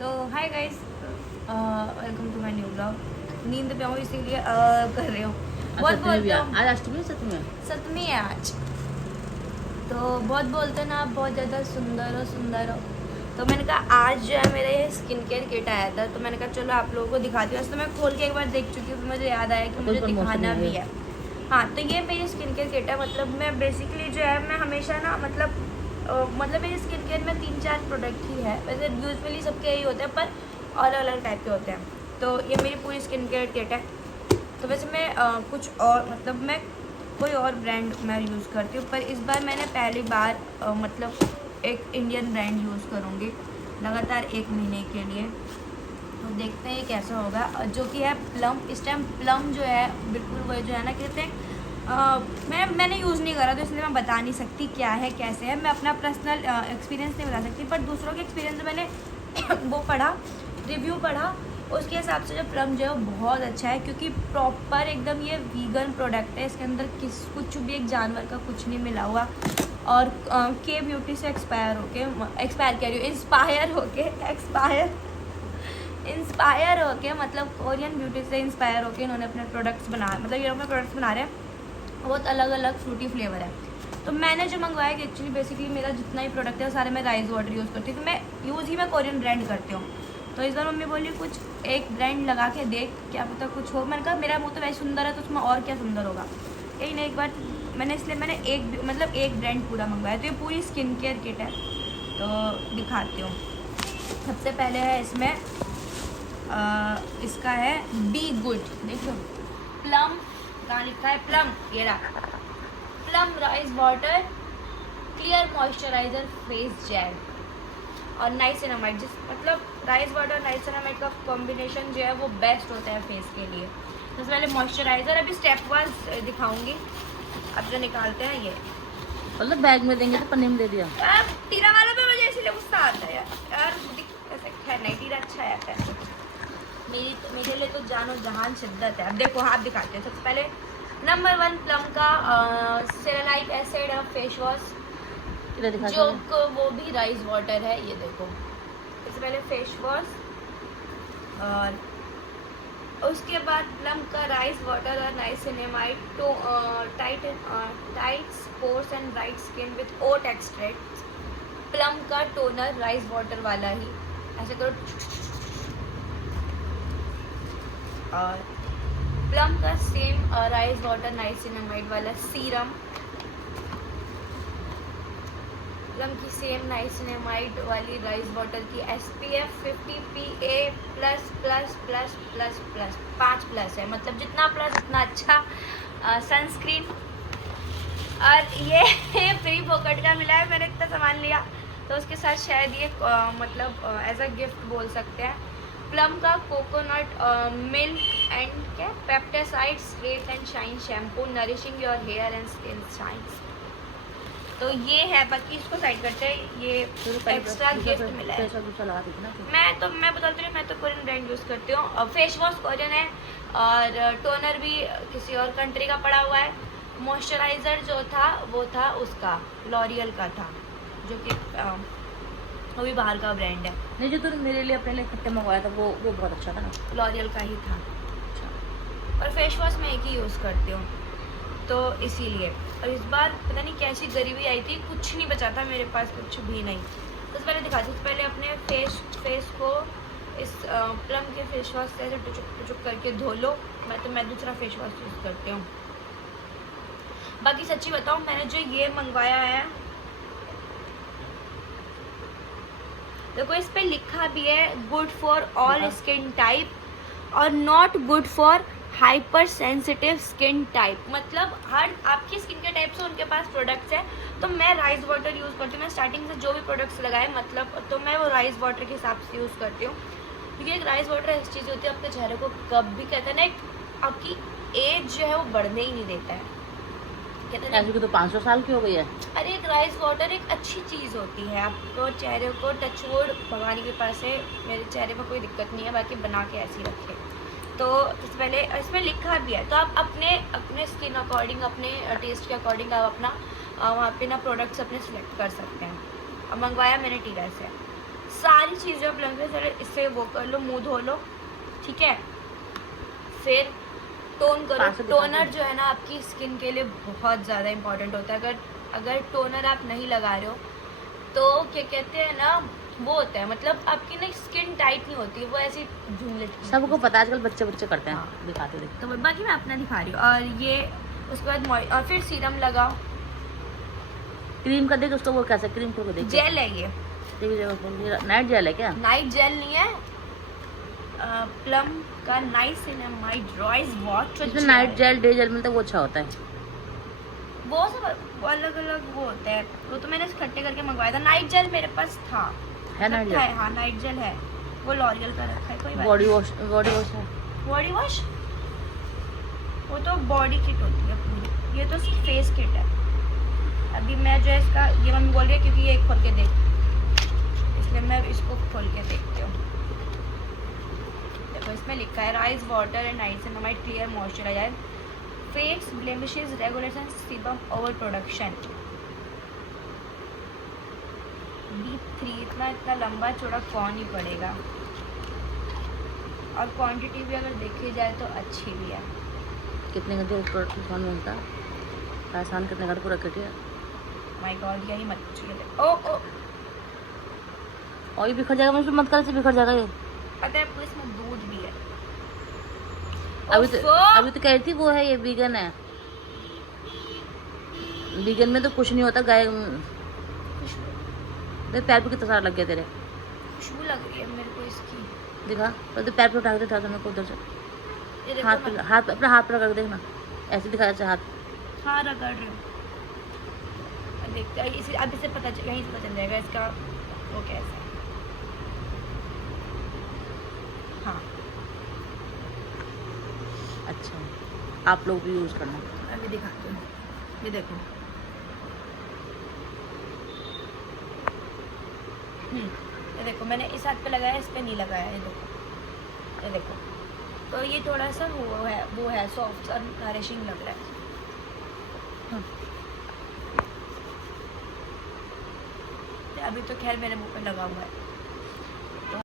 तो hi guys, welcome to my new blog. नींद पे हूँ इसीलिए कर रही हूँ। बहुत सतमी भी बोलते हो, आज अष्टमी है, सतमी है। सतमी है आज। तो बहुत बोलते हैं ना आप बहुत ज़्यादा सुंदर हो। तो मैंने कहा आज जो है मेरा ये स्किन केयर किट आया था, तो मैंने कहा चलो आप लोगों को दिखाती हूँ। वैसे तो मैं खोल के एक बार देख चुकी हूँ, मुझे याद आया कि कोई मुझे प्रमोशन दिखाना नहीं भी है। है। हाँ, तो ये मेरी स्किन केयर किट है। मतलब मैं बेसिकली जो है मैं हमेशा ना मतलब मेरी स्किन केयर में 3-4 प्रोडक्ट ही है। वैसे यूजुअली सबके यही होते हैं, पर अलग अलग टाइप के होते हैं। तो ये मेरी पूरी स्किन केयर किट है। तो वैसे मैं कुछ और मतलब मैं कोई और ब्रांड मैं यूज़ करती हूँ, पर इस बार मैंने पहली बार मतलब एक इंडियन ब्रांड यूज़ करूँगी लगातार 1 महीने के लिए। तो देखते हैं ये कैसा होगा। जो कि है प्लम। इस टाइम प्लम जो है बिल्कुल वही जो है ना, कहते हैं मैंने यूज़ नहीं करा, तो इसलिए मैं बता नहीं सकती क्या है कैसे है। मैं अपना पर्सनल एक्सपीरियंस नहीं बता सकती, पर दूसरों के एक्सपीरियंस मैंने वो पढ़ा, रिव्यू पढ़ा, उसके हिसाब से जो प्लम जो है वो बहुत अच्छा है, क्योंकि प्रॉपर एकदम ये वीगन प्रोडक्ट है। इसके अंदर कुछ भी एक जानवर का कुछ नहीं मिला हुआ। और के ब्यूटी से एक्सपायर कह रही हूँ, इंस्पायर होके मतलब कोरियन ब्यूटी से इंस्पायर होके इन्होंने अपने प्रोडक्ट्स बना मतलब ये अपने प्रोडक्ट्स बना रहे हैं। बहुत अलग अलग फ्रूटी फ्लेवर है। तो मैंने जो मंगवाया कि एक्चुअली बेसिकली मेरा जितना ही प्रोडक्ट है सारे मैं राइस वाटर यूज़ करती हूँ, तो मैं यूज़ ही मैं कोरियन ब्रांड करती हूँ। तो इस बार मम्मी बोली कुछ एक ब्रांड लगा के देख, क्या पता कुछ हो। मैंने कहा मेरा मुँह तो वैसे सुंदर है, तो उसमें और क्या सुंदर होगा। यही नहीं, एक बार मैंने एक ब्रांड पूरा मंगवाया। तो ये पूरी स्किन केयर किट है, तो दिखाती हूँ। सबसे पहले है इसमें इसका है बी गुड। देखो प्लम, कहाँ लिखा है प्लम, ये रहा plum rice water clear moisturiser face gel और नाइसिनामाइड। जिस मतलब राइस वाटर और नाइसिनामाइड का कॉम्बिनेशन जो है वो बेस्ट होता है फेस के लिए। सबसे पहले मॉइस्चराइजर, अभी स्टेप वाइज दिखाऊंगी। अब जो निकालते हैं ये मतलब बैग में देंगे तो पन्ने में दे दिया। टीरा वालों पे मुझे इसलिए गुस्सा आता है यार खैर नहीं, टीरा अच्छा आता है। मेरे लिए तो जानो जहान शिद्दत है। अब देखो हाथ दिखाते हैं। सबसे पहले नंबर 1 प्लम का सेरालाइक एसिड फेस वॉश, इधर दिखा जो दो। वो भी राइस वाटर है। ये देखो, इससे पहले फेस वॉश, और उसके बाद प्लम का राइस वाटर और niacinamide to tight pores and bright skin with oat extract. Plum का टोनर राइस वाटर वाला ही, ऐसे करो। और प्लम का सेम राइस वाटर नाइसिनामाइड वाला सीरम, प्लम की सेम नाइसिनामाइड वाली राइस वाटर की SPF 50 PA plus plus plus plus plus 5+ है, मतलब जितना प्लस उतना अच्छा सनस्क्रीन। और ये फ्री पॉकेट का मिला है, मैंने इतना सामान लिया तो उसके साथ शायद ये मतलब एज अ गिफ्ट बोल सकते हैं। प्लम का कोकोनट मिल्क एंड क्या peptide straight and shine shampoo nourishing your hair and skin shines. तो ये है, बाकी इसको साइड करते हैं। ये एक्स्ट्रा गिफ्ट मिला है। मैं बताती हूँ, मैं तो कोरियन ब्रांड यूज़ करती हूँ। और फेस वॉश कोरियन है, और टोनर भी किसी और कंट्री का पड़ा हुआ है। मॉइस्चराइज़र जो था वो था उसका लॉरियल का था, जो कि वो भी बाहर का ब्रांड है। नहीं, जो तूने मेरे लिए अपने लिए खट्टे मंगवाया था वो बहुत अच्छा था ना। लॉरियल का ही था। और फेस वॉश मैं एक ही यूज़ करती हूँ, तो इसीलिए। और इस बार पता नहीं कैसी गरीबी आई थी, कुछ नहीं बचा था मेरे पास, कुछ भी नहीं। तो पहले दिखाती हूँ। पहले अपने फेस को इस प्लम के फेस वॉश से ऐसे टुचुक करके धो लो। मैं दूसरा फेस वॉश यूज़ करती हूँ। बाकी सच्ची बताऊँ, मैंने जो ये मंगवाया है, देखो इस पे लिखा भी है good for all skin type और not good for hyper sensitive skin type. मतलब हर आपकी स्किन के टाइप से उनके पास प्रोडक्ट्स है। तो मैं राइस वाटर यूज़ करती हूँ। मैं स्टार्टिंग से जो भी प्रोडक्ट्स लगाए मतलब, तो मैं वो राइस वाटर के हिसाब से यूज़ करती हूँ, क्योंकि एक राइस वाटर ऐसी चीज़ होती है आपके चेहरे को कभी कहते हैं ना, आपकी एज जो है वो बढ़ने ही नहीं देता है। कहते हैं ऐसे की तो 500 साल की हो गई है। अरे एक राइस वाटर एक अच्छी चीज़ होती है, आपको चेहरे को टचवुड भगवान के पास से मेरे चेहरे में कोई दिक्कत नहीं है, बाकी बना के ऐसे ही रखे। तो इससे पहले इसमें लिखा भी है, तो आप अपने स्किन अकॉर्डिंग, अपने टेस्ट के अकॉर्डिंग आप अपना वहाँ पे ना प्रोडक्ट्स अपने सिलेक्ट कर सकते हैं। अब मंगवाया मैंने टीरा से। सारी चीज़ें आप लगे सर इससे वो कर लो, मुंह धो लो, ठीक है। फिर टोन करो। पास से दिखा टोनर दो। जो है ना आपकी स्किन के लिए बहुत ज़्यादा इंपॉर्टेंट होता है। अगर टोनर आप नहीं लगा रहे हो तो क्या कहते हैं ना, वो होता है मतलब आपकी ना स्किन टाइट नहीं होती, वो ऐसी झुंझट। सबको पता है, आजकल बच्चे करते हैं। हाँ। दिखाते देखते। तो बाकी मैं अपना दिखा रही हूँ। और ये उसके बाद और फिर सीरम लगाओ। क्रीम का देख उसको, वो कैसा क्रीम को देख। जेल है ये, नाइट जेल है क्या? नाइट जेल नहीं है, प्लम का नाइसिनामाइड रॉयज वाटर। इसमें नाइट जेल डे जेल मिलता है, वो अच्छा होता है। वो सब अलग अलग वो होता है। वो तो मैंने इकट्ठे करके मंगवाया था। नाइट जेल मेरे पास था, है नाइट रखा है। जेल? हाँ नाइट जेल है, वो लॉरियल का रखा है। कोई बात बॉडी वॉश है। नहीं। बॉडी वॉश वो तो बॉडी किट होती है पूरी, ये तो फेस किट है। अभी मैं जो है इसका, ये मम्मी बोल रही है क्योंकि ये खोल के देख, इसलिए मैं इसको खोल के देखती हूँ। देखो इसमें लिखा है rice water and niacinamide clear moisturiser, face blemishes regulation sebum over production. B3 इतना लंबा चौड़ा कौन ही पड़ेगा, और क्वांटिटी भी अगर देखी जाए तो अच्छी भी है। कितने का जो प्रोडक्ट कौन मिलता है? आसान कितने का पूरा किट है? माय गॉड यही मत चाहिए। ओ और ये बिखर जाएगा, मुझे मत कर, से बिखर जाएगा ये। पता है आपको इसमें दूध भी है। अभी तो कह रही थी वो है, ये वीगन है। वीगन में तो कुछ नहीं होता। गाय मेरे पैर पे कितना सारा लग गया तेरे। खुशबू लग रही है मेरे को इसकी। दिखा तो पैर पे उठा के दिखा दो मेरे को उधर से। ये देखो हाथ पे ना। हाथ अपना हाथ पे रख देखना, ऐसे दिखा, ऐसे हाथ। हाँ रगड़ रही हूँ। देखते हैं इसे, अब इसे पता चल, यहीं से पता चल जाएगा इसका वो कैसा है। हाँ अच्छा, आप लोग भी यूज करना। अभी दिखाती हूँ, ये देखो। ये देखो मैंने इस हाथ पे लगाया, इस पे नहीं लगाया। ये देखो तो ये थोड़ा सा वो है सॉफ्ट और नरिशिंग लग रहा है। अभी तो खैर मेरे मुंह पे लगा हुआ है।